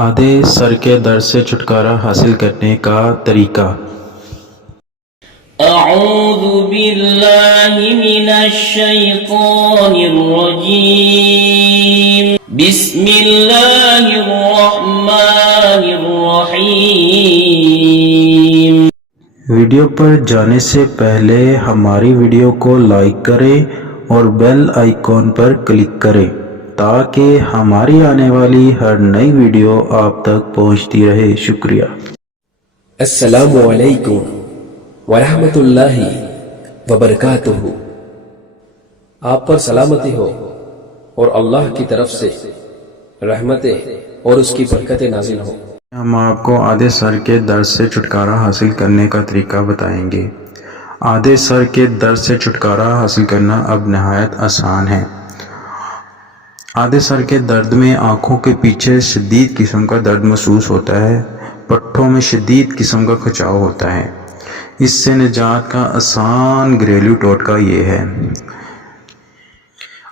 आधे सर के दर्द से छुटकारा हासिल करने का तरीका। अऊज़ु बिल्लाहि मिनश शैतानिर रजीम। बिस्मिल्लाहिर रहमानिर रहीम। वीडियो पर जाने से पहले हमारी वीडियो को लाइक करें और बेल आइकॉन पर क्लिक करें ताकि हमारी आने वाली हर नई वीडियो आप तक पहुंचती रहे। शुक्रिया। अस्सलामु अलैकुम वरहमतुल्लाहि वबरकातुहू। आप पर सलामती हो और अल्लाह की तरफ से रहमतें और उसकी बरकतें नाजिल हो। हम आपको आधे सर के दर्द से छुटकारा हासिल करने का तरीका बताएंगे। आधे सर के दर्द से छुटकारा हासिल करना अब नहायत आसान है। आधे सर के दर्द में आँखों के पीछे शदीद किस्म का दर्द महसूस होता है, पट्ठों में शदीद किस्म का खिंचाव होता है। इससे निजात का आसान घरेलू टोटका ये है।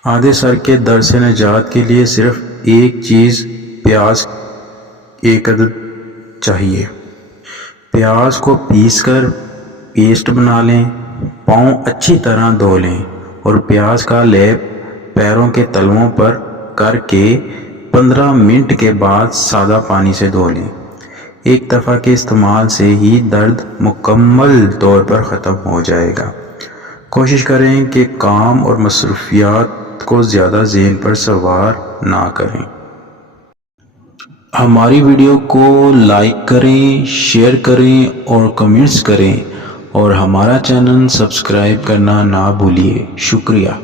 आधे सर के दर्द से निजात के लिए सिर्फ एक चीज़, प्याज एक अदद चाहिए। प्याज को पीसकर पेस्ट बना लें, पाँव अच्छी तरह धो लें और प्याज का लेप पैरों के तलवों पर करके 15 मिनट के बाद सादा पानी से धो लें। एक दफ़ा के इस्तेमाल से ही दर्द मुकम्मल तौर पर ख़त्म हो जाएगा। कोशिश करें कि काम और मसरूफियात को ज़्यादा ज़हन पर सवार ना करें। हमारी वीडियो को लाइक करें, शेयर करें और कमेंट्स करें और हमारा चैनल सब्सक्राइब करना ना भूलिए। शुक्रिया।